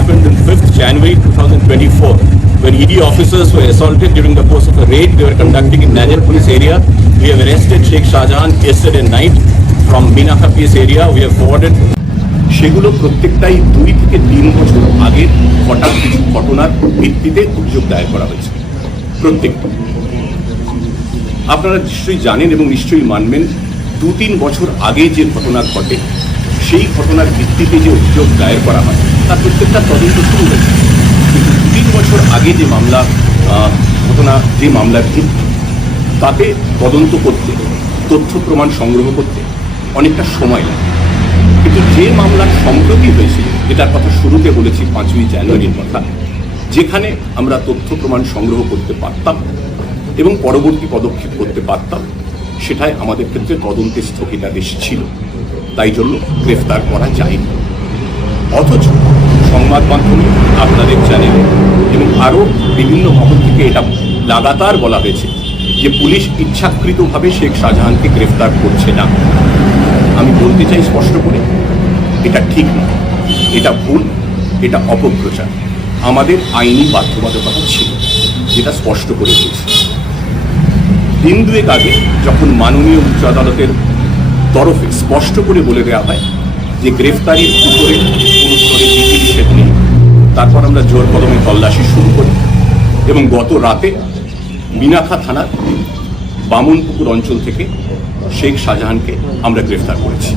happened on 5th January 2024, when ED officers were assaulted during the course of a raid they were conducting in Najar police area. We have arrested Sheikh Shahjahan yesterday night from Minaka police area. We have forwarded. সেগুলো প্রত্যেকটাই 2 থেকে 3 বছর আগের হঠাৎ কিছু ঘটনার ভিত্তিতে অভিযোগ দায়ের করা হয়েছে। প্রত্যেকটা আপনারা নিশ্চয়ই জানেন এবং নিশ্চয়ই মানবেন, 2-3 বছর আগে যে ঘটনা ঘটে সেই ঘটনার ভিত্তিতে যে অভিযোগ দায়ের করা হয় তার প্রত্যেকটা তদন্ত শুরু হয়েছে। কিন্তু 2-3 বছর আগে যে মামলা যে মামলার ভিত্তি তাতে তদন্ত করতে, তথ্য প্রমাণ সংগ্রহ করতে অনেকটা সময় লাগে। কিন্তু যে মামলার সম্প্রতি হয়েছিল, যেটার কথা শুরুতে বলেছি 5ই জানুয়ারির কথা, যেখানে আমরা তথ্য প্রমাণ সংগ্রহ করতে পারতাম এবং পরবর্তী পদক্ষেপ করতে পারতাম, সেটাই আমাদের ক্ষেত্রে তদন্তের স্থগিতাদেশ ছিল, তাই জন্য গ্রেফতার করা যায়নি। অথচ সংবাদ মাধ্যমে, আপনাদের চ্যানেলে এবং আরও বিভিন্ন মহল থেকে এটা লাগাতার বলা হয়েছে যে পুলিশ ইচ্ছাকৃতভাবে শেখ শাহজাহানকে গ্রেফতার করছে না। আমি বলতে চাই স্পষ্ট করে, এটা ঠিক নয়, এটা ভুল, এটা অপপ্রচার। আমাদের আইনি বাধ্যবাধকতা ছিল, যেটা স্পষ্ট করে দিয়েছে। দিন দুয়েক আগে যখন মাননীয় উচ্চ আদালতের তরফে স্পষ্ট করে বলে দেওয়া হয় যে গ্রেফতারির উপরে কোনো স্তরে বিধি নিষেধ নেই, তারপর আমরা জোর কদমে তল্লাশি শুরু করি এবং গত রাতে মিনাখা থানার বামুনপুকুর অঞ্চল থেকে শেখ শাহজাহানকে আমরা গ্রেফতার করেছি।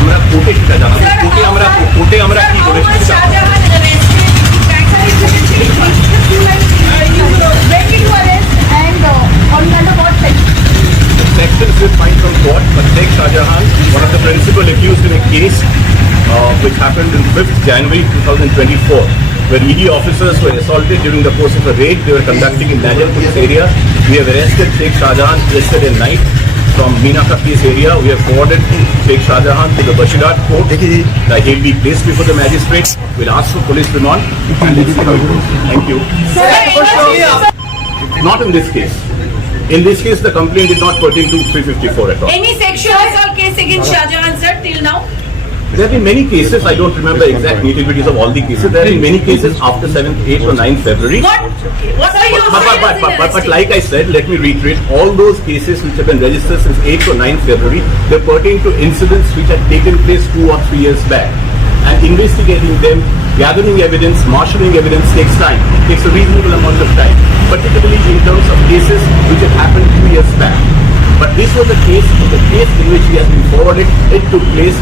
আমরা কোর্টে সেটা জানাবো, কোর্টে আমরা কি বলেছি sections will find from court, but Sheikh Shahjahan, one of the principal accused in a case which happened on 5th January 2024, where ED officers were assaulted during the course of a raid they were conducting in Najar police area. We have arrested Sheikh Shahjahan yesterday night from Minaka police area. We have forwarded Sheikh Shahjahan to the Bashirat court. He will be placed before the magistrate. We'll ask for police remand and let's see how it goes. Thank you. Not in this case. In this case, the complaint did not pertain to 354 at all. Any sexual assault case against Shahjahan, sir, till now? There have been many cases. I don't remember exact nitty-gritties of all the cases. There have been many cases after 7th, 8th or 9th February. What are you But like I said, let me reiterate, all those cases which have been registered since 8th or 9th February, they pertain to incidents which had taken place 2 or 3 years back. And investigating them, gathering evidence, marshalling evidence takes time. It takes a reasonable amount of time, particularly in terms of cases which had happened 2 years back. But this was the case in which he has been forwarded. It took place,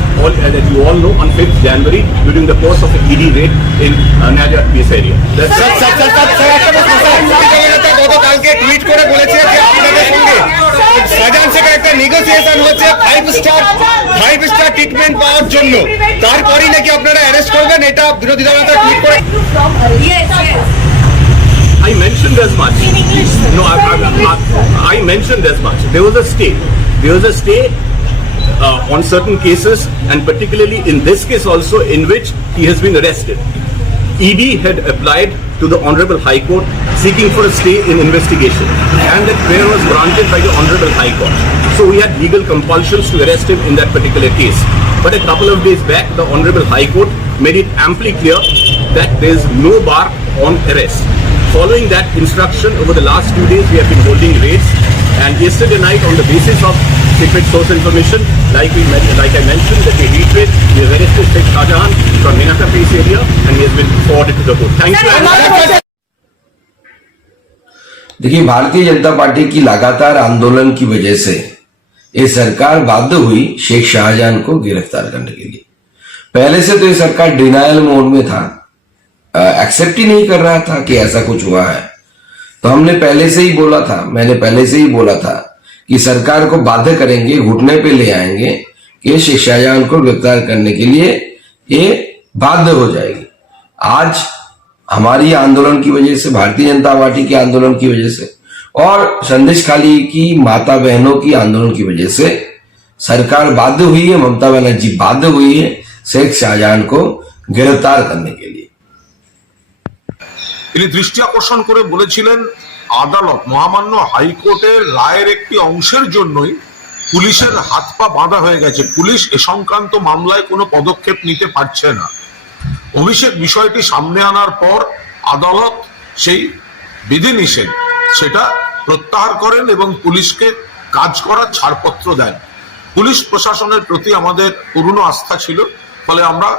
as you all know, on 5th January during the course of an ED raid in Najar police area. গতকালকে tweet করে বলেছে যে আপনাদের সঙ্গে শাহজাহান শেখের একটা negotiation হচ্ছে 5 star treatment পাওয়ার জন্য, তারপরেই নাকি আপনারা অ্যারেস্ট করবেন, এটা বিরোধী দল নেতা টুইট করে। I mentioned as much. No, I mentioned as much. There was a stay on certain cases, and particularly in this case also, in which he has been arrested. ED had applied to the Honorable High Court seeking for a stay in investigation, and that prayer was granted by the Honorable High Court. So we had legal compulsions to arrest him in that particular case. But a couple of days back, the Honorable High Court made it amply clear that there is no bar on arrest. Following that instruction, over the last 2 days, we have been holding raids, and yesterday night, on the basis of secret source information, like I mentioned, that we reiterate, we have arrested Sheikh Shahjahan from Minaka police area, and he has been forwarded to the court. Thank you. देखिए, Bharatiya Janata party की लगातार आंदोलन की वजह से ये सरकार बाध्य हुई शेख शाहजहान को गिरफ्तार करने के लिए। पहले से तो ये सरकार डिनायल मोड में था, एक्सेप्ट ही नहीं कर रहा था कि ऐसा कुछ हुआ है। तो मैंने पहले से ही बोला था कि सरकार को बाध्य करेंगे, घुटने पे ले आएंगे कि शेख शाहजहान को गिरफ्तार करने के लिए ये बाध्य हो जाएगी। आज हमारी आंदोलन की वजह से, भारतीय जनता पार्टी के आंदोलन की वजह से और संदेश खाली की माता बहनों की आंदोलन की वजह से सरकार बाध्य हुई है, ममता बनर्जी बाध्य हुई है शेख शाहजहां को गिरफ्तार करने के लिए। তিনি দৃষ্টি আকর্ষণ করে বলেছিলেন আদালত মহামান্য হাইকোর্টের রায়ের একটি অংশের জন্যই পুলিশের হাত পা বাঁধা হয়ে গেছে, পুলিশ এ সংক্রান্ত মামলায় কোনো পদক্ষেপ নিতে পারছে না। অভিষেক বিষয়টি সামনে আনার পর আদালত সেই বিধিনিষেধ সেটা প্রত্যাহার করেন এবং পুলিশকে কাজ করার ছাড়পত্র দেন। পুলিশ প্রশাসনের প্রতি আমাদের পূর্ণ আস্থা ছিল, ফলে আমরা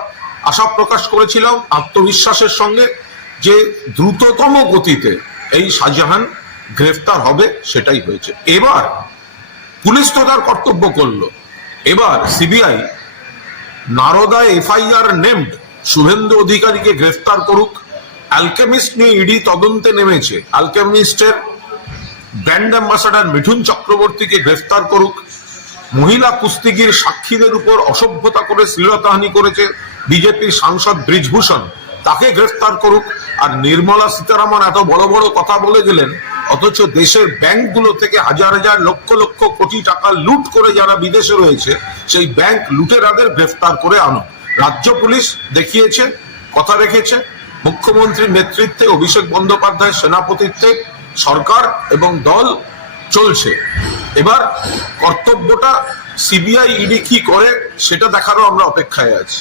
আশা প্রকাশ করেছিলাম আত্মবিশ্বাসের সঙ্গে যে দ্রুততম গতিতে এই শাহজাহান গ্রেফতার হবে, সেটাই হয়েছে। এবার পুলিশ তো তার কর্তব্য করলো, এবার সিবিআই নারদায় এফআইআর নেমড শুভেন্দু অধিকারীকে গ্রেফতার করুক। অ্যালকেমিস্ট নিয়ে ইডি তদন্তে নেমেছে, অ্যালকেমিস্টের ব্র্যান্ড অ্যাম্বাসাডার মিঠুন চক্রবর্তীকে গ্রেফতার করুক। মহিলা কুস্তিগির সাক্ষীদের উপর অসভ্যতা করে শ্লীলতাহানি করেছে বিজেপির সাংসদ ব্রিজভূষণ, তাকে গ্রেফতার করুক। আর নির্মলা সীতারামন এত বড় বড় কথা বলে গেলেন, অথচ দেশের ব্যাংকগুলো থেকে হাজার হাজার লক্ষ লক্ষ কোটি টাকা লুট করে যারা বিদেশে রয়েছে, সেই ব্যাংক লুটেরাদের গ্রেফতার করে আনো। রাজ্য পুলিশ দেখিয়েছে, কথা রেখেছে। মুখ্যমন্ত্রীর নেতৃত্বে অভিষেক বন্দ্যোপাধ্যায়ের সেনাপতিত্বে সরকার এবং দল চলছে। এবার কর্তব্যটা সিবিআই ইডি কি করে সেটা দেখারও আমরা অপেক্ষায় আছি।